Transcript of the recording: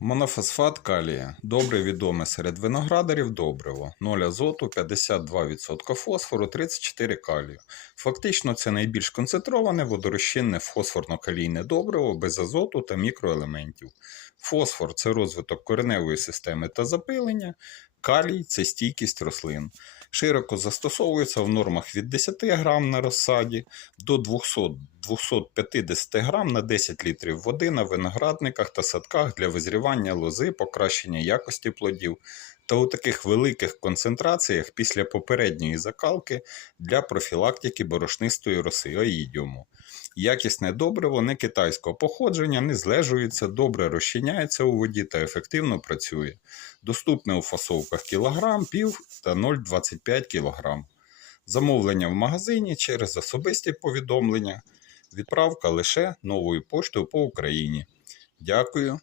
Монофосфат калія добре відоме серед виноградарів добриво 0 азоту, 52% фосфору, 34 калію. Фактично це найбільш концентроване водорозчинне фосфорно-калійне добриво без азоту та мікроелементів. Фосфор це розвиток кореневої системи та запилення, калій це стійкість рослин. Широко застосовується в нормах від 10 грам на розсаді до 200-250 грам на 10 літрів води на виноградниках та садках для визрівання лози, покращення якості плодів та у таких великих концентраціях після попередньої закалки для профілактики борошнистої роси оїдіуму. Якісне добриво не китайського походження, не злежується, добре розчиняється у воді та ефективно працює. Доступне у фасовках кілограм, пів та 0,25 кг. Замовлення в магазині через особисті повідомлення. Відправка лише новою поштою по Україні. Дякую